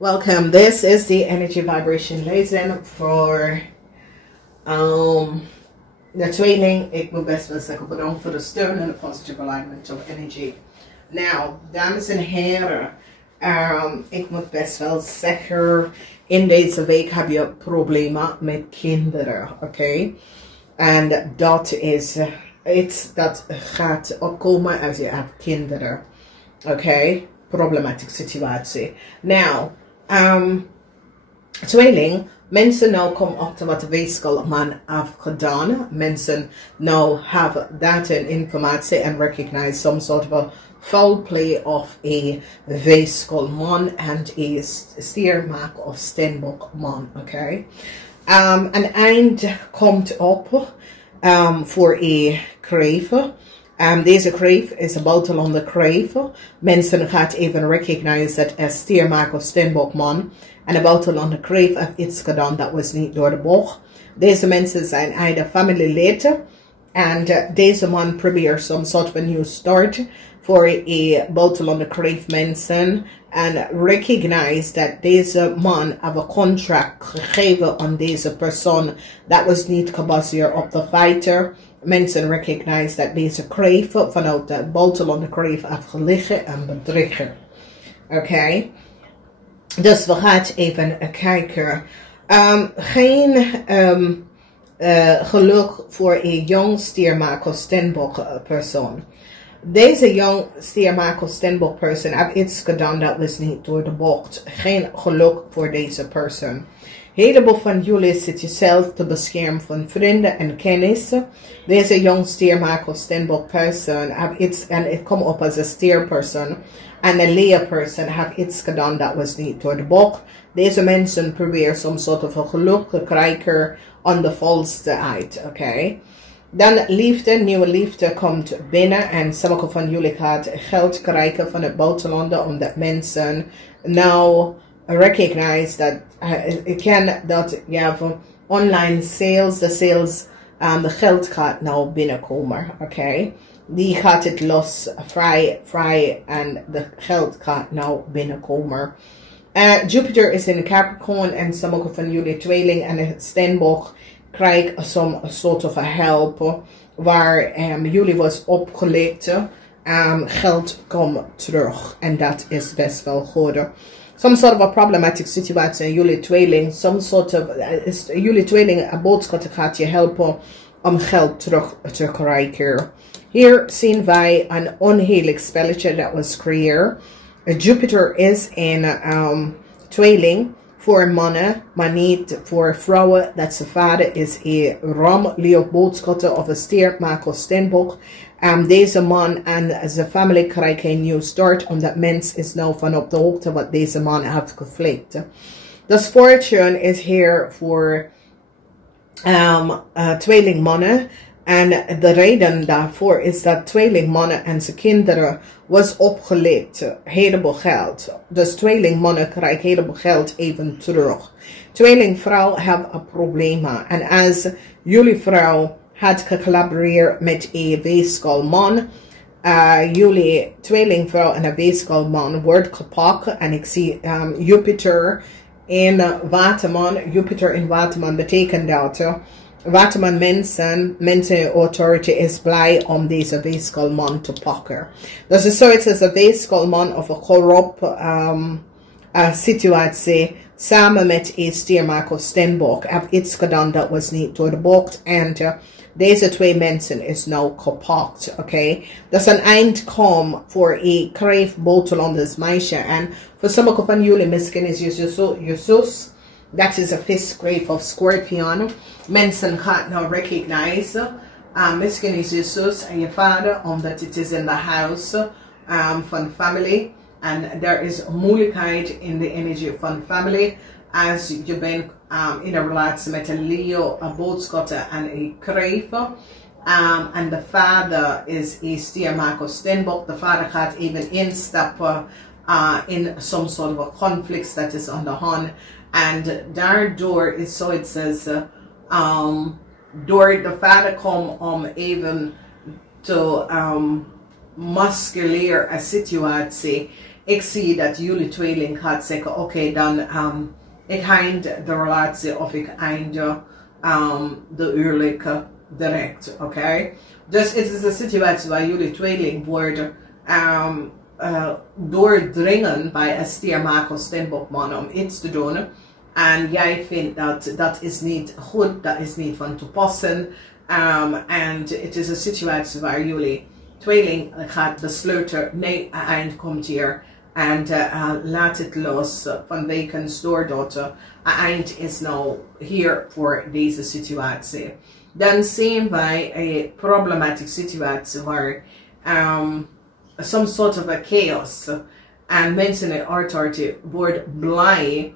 Welcome. This is the energy vibration lezing for the tweeling. Ik moet best wel zeggen bedankt voor de steun en de positive alignment of energy. Nou, dames en heren, ik moet best wel zeggen, in deze week heb je problemen met kinderen, oké? En dat is iets dat gaat opkomen als je hebt kinderen, oké? Problematische situatie. Nou, tweeling, mensen nou komen achter wat de weeskalman heeft gedaan. Mensen nou hebben dat informatie en recognize some sort of foul play of a weeskalman and a stiermaak of steenbokman, oké? Een eind komt op voor een kreven. Deze kreef is een buitenlandse kreef. Mensen gaan even recognize dat als stiermaak of steenbokman. En een buitenlandse kreef heeft iets gedaan dat was niet door de bocht. Deze mensen zijn either familieleden. En deze man probeert some sort of a new start voor een buitenlandse kreef mensen. En recognize dat deze man heeft een contract gegeven aan deze persoon. Dat was niet gebaseerd op de fighter. Mensen recognize dat deze kreef vanuit de buitenlandse kreef heeft gelegen en bedriegen. Oké. Dus we gaan even kijken. Geen geluk voor een jong stiermaak of steenbok persoon. Deze jong stiermaak of steenbok persoon heeft iets gedaan dat was niet door de bocht. Geen geluk voor deze persoon. Heleboel van jullie zit jezelf te beschermen van vrienden en kennis. Deze jong stiermaak of steenbok persoon heeft iets, en het komt op als een stierpersoon. En een leerpersoon heeft iets gedaan dat was niet door de bocht. Deze mensen proberen some sort of een geluk te krijgen aan de volste uit, oké? Dan liefde, nieuwe liefde komt binnen en sommige van jullie gaat geld krijgen van het buitenland omdat mensen nou recognize dat ik ken dat je hebt online sales, de sales, de geld gaat nou binnenkomen, oké? Die gaat het los, vrij en de geld gaat nou binnenkomen. Jupiter is in Capricorn en sommige van jullie tweeling en het steenbok krijgen some sort of a help waar jullie was opgelegd. Geld komt terug en dat is best wel goed. Some sort of a problematic situatie in jullie tweeling, some sort of, jullie tweeling een boodschap gaat je helpen om geld terug te krijgen. Hier zien wij een onheerlijk spelletje dat was creëerd. Jupiter is in tweeling voor mannen, maar niet voor vrouwen. Dat zijn vader is een ram, leeuw, boodschatten of een stiermaak of steenbok. Deze man en zijn familie krijgen een nieuw start, omdat mens is nou van op de hoogte wat deze man heeft geflikt. Dus fortune is hier voor tweelingmannen. En de reden daarvoor is dat tweelingmannen en zijn kinderen was opgelegd. Heleboel geld. Dus tweelingmannen krijgen heleboel geld even terug. Tweelingvrouw heeft een probleem. En als jullie vrouw had gecollaboreerd met een weeskalman, jullie tweelingvrouw en een weeskalman wordt gepakt. En ik zie Jupiter in Waterman. Jupiter in Waterman betekent dat Waterman mensen authority is blij om deze weeskalman te pakken. Dus het is zoiets als een weeskalman of een corrupt situatie samen met een stiermaak of steenbok heeft iets gedaan dat was niet door de bocht en deze twee mensen is nou gepakt, oké? Dat is een eind kom voor een kreef buitenlanders meisje en voor sommige van jullie misschien is je zus. Dat is een fish grape of scorpion. Mensen gaan nou recognize. Misschien is je zus en je vader, omdat het is in de huis van family. En er is moeilijkheid in de energie van family. Als je bent in een relatie met een leeuw, een boodschatter en een kreef. En de vader is een stiermaak of steenbok. De vader gaat even instappen in some sort of conflict dat is aan de hand. En daardoor is zoiets als door de vader komt om even te masculeren een situatie ik zie dat jullie tweeling gaat zeggen, oké, dan ik eind de relatie of ik eindig de huwelijk direct, oké? Dus het is een situatie waar jullie tweeling worden doordringen bij een stiermaker stenbokman om iets te doen. En jij vindt dat dat is niet goed, dat is niet van toepassen. En het is een situatie waar jullie tweeling gaat besluiten, nee, een eind komt hier. En laat het los vanwege doordat een eind is nou hier voor deze situatie. Dan zien wij een problematische situatie waar some sort of a chaos en mensen in authority wordt blij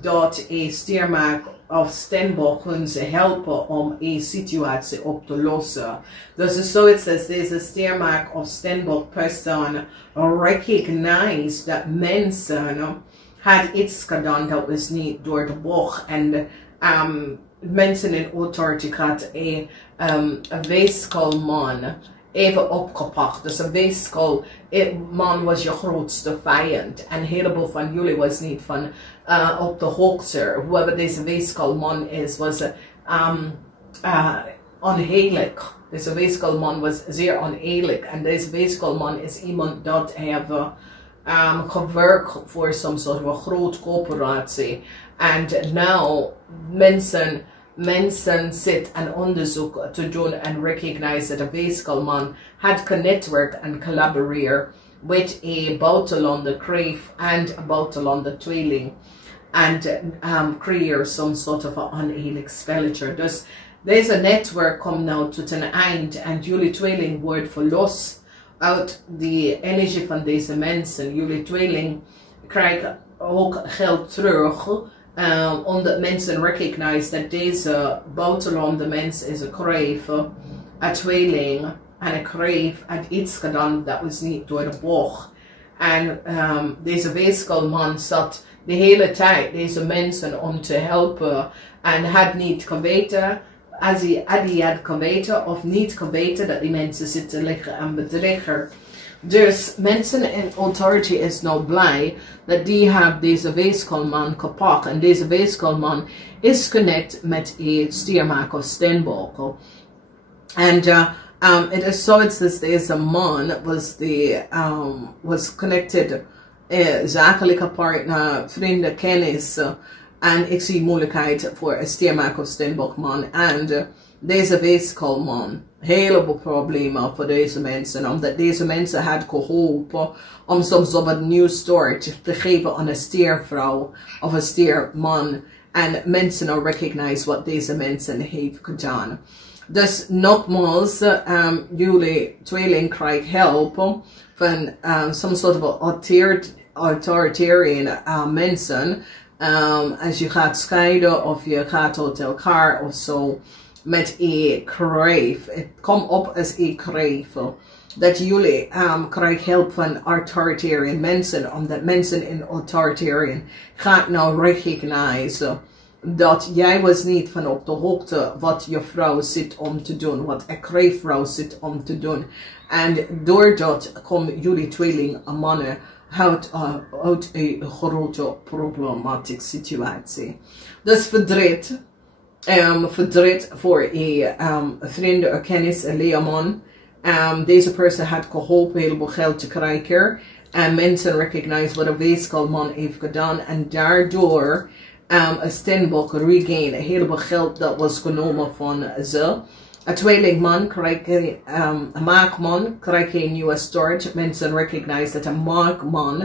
dat een stiermaak of stenbok hun ze helpen om een situatie op te lossen. Dus zoiets als deze stiermaak of stenbok persoon recognize dat mensen had iets gedaan dat was niet door de bocht en mensen in authority gaat een weeskalman even opgepakt. Dus een weeskalman was je grootste vijand. En een heleboel van jullie was niet van op de hoogte. Whoever deze weeskalman is, was onheerlijk. Deze weeskalman was zeer oneerlijk. En deze weeskalman is iemand dat heeft gewerkt voor some soort van groot corporatie. En nou mensen zitten aan onderzoek te doen en recognize dat de weeskalman had genetwerkt en collaboreerd met een buitenlander kreef en een buitenlander tweeling. En creëer some sort of een oneerlijk spelletje. Dus deze netwerk komt nou tot een eind en jullie tweeling wordt verlost uit de energie van deze mensen. Jullie tweeling krijgen ook geld terug. Omdat mensen recognize dat deze buitenlandse mens is een kreef, een tweeling en een kreef had iets gedaan dat was niet door de bocht. En deze weeskalman zat de hele tijd deze mensen om te helpen en had niet geweten, als hij had geweten of niet geweten dat die mensen zitten liggen en bedriegen. Dus mensen in authority is nou blij dat die hebben deze weeskalman gepakt. En deze weeskalman is connect met een stiermaker stenbok. En het is zoiets dat deze man was connected, zakelijke partner, vrienden, kennis. En ik zie moeilijkheid voor een stiermaker stenbokman. En deze weeskalman. Heleboel problemen voor deze mensen, omdat deze mensen had geholpen om soms op een nieuw start te geven aan een stiervrouw of een stierman. En mensen nou recognize wat deze mensen heeft gedaan. Dus nogmaals, jullie tweeling krijgt help van some sort of authoritarian mensen. Als je gaat scheiden of je gaat uit elkaar of zo. Met een kreef. Het komt op als een kreef. Dat jullie krijgen hulp van authoritarian mensen. Omdat mensen in authoritarian gaat nou recognize dat jij was niet van op de hoogte wat je vrouw zit om te doen. Wat een kreefvrouw zit om te doen. En doordat komen jullie tweeling mannen uit een grote problematische situatie. Dus verdriet. Verdriet voor een vriend, een kennis, een leerman. Deze persoon had geholpen heleboel geld te krijgen. En mensen recognize wat een weeskalman heeft gedaan. En daardoor een stenbok regain een heleboel geld dat was genomen van ze. Een tweelingman krijgt een maakman krijgt een nieuwe start. Mensen recognize dat een maakman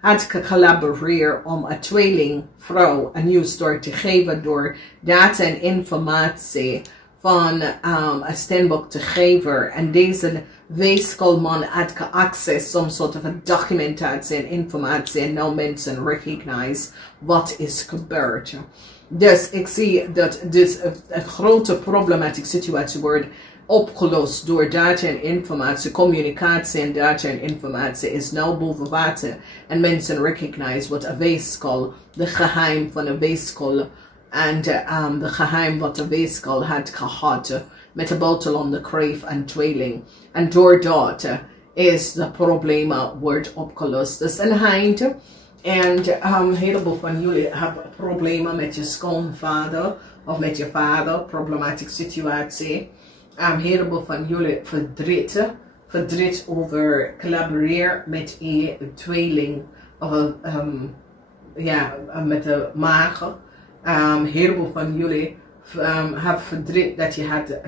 had gecollaboreerd om een tweelingvrouw een nieuwe start te geven door data en informatie van een stenbok te geven. En deze weeskalman had access some sort of documentatie en informatie en nou mensen recognize wat is gebeurd. Dus ik zie dat dit een grote problematische situatie wordt opgelost door data en informatie. Communicatie en data en informatie is nou boven water. En mensen recognize wat een weeskal, de geheim van een weeskal en de geheim wat de weeskal had gehad met de buitenlander kreef en tweeling. En doordat is de problemen wordt opgelost. Dus een eind. En een heleboel van jullie hebben problemen met je schoonvader of met je vader, problematische situatie. Een heleboel van jullie verdriet over collaboreren met een tweeling of met de maag. Een heleboel van jullie hebben verdriet dat je had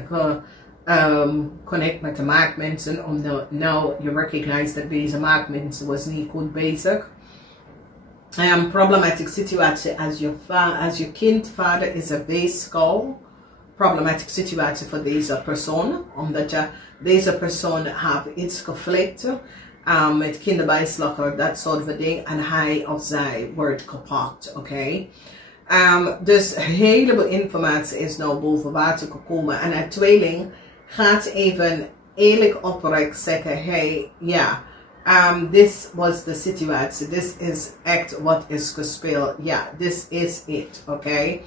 connect met de maakmensen, omdat nou je recognize dat deze maakmensen was niet goed bezig. Problematische situatie als je kindvader is een weeskal. Problematische situatie voor deze persoon, omdat deze persoon heeft iets conflict met kinderbijslagen, dat soort van dingen, en hij of zij wordt gepakt, oké? Dus een heleboel informatie is nou boven water gekomen en een tweeling gaat even eerlijk oprecht zeggen, hey, ja, this was the situatie, this is echt wat is gespeeld, ja, this is it, oké?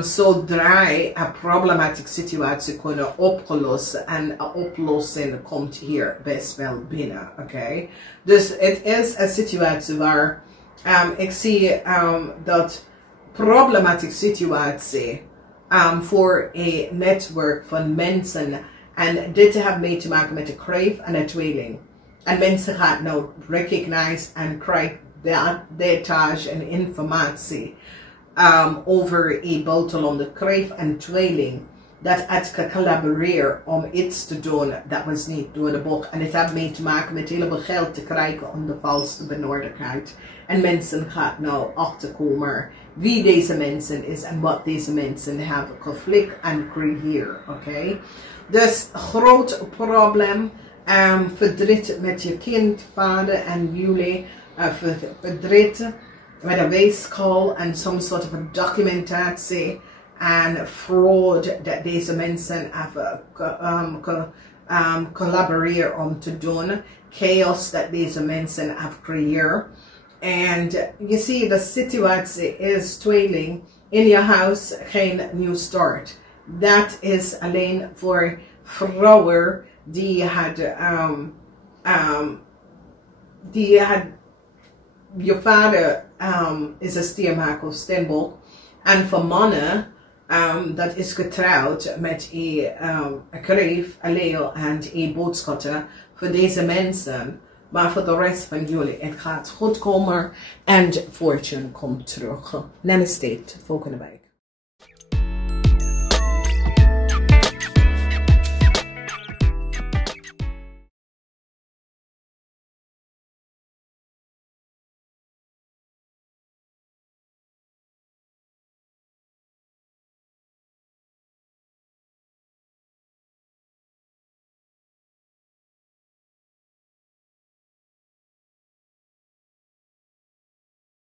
Zodra een problematische situatie kunnen oplossen en een oplossing komt hier best wel binnen, oké? Dus het is een situatie waar ik zie dat problematische situatie voor een netwerk van mensen en dit heeft mee te maken met de kreef en de tweeling. En mensen gaan nou recognize en krijgen details en informatie over een buitenlandse kreef en tweeling. Dat het collaboreren om iets te doen, dat was niet door de boek. En het heeft mee te maken met heel veel geld te krijgen om de valse benodigheid. En mensen gaan nou achterkomen wie deze mensen is en wat deze mensen hebben conflict en creëren, oké? Dus groot probleem, verdriet met je kind, vader en jullie, verdriet met een weeskal en some soort van documentatie en fraud dat deze mensen hebben collaboreren om te doen, chaos dat deze mensen hebben gecreëerd. En je ziet de situatie is tweeling in je huis geen nieuw start. Dat is alleen voor vrouwen die had je vader is een stiermaker of steenbok. En voor mannen dat is getrouwd met een kreef, een leeuw en een boodschatter. Voor deze mensen. Maar voor de rest van jullie, het gaat goed komen en fortune komt terug. Namaste, volgende week.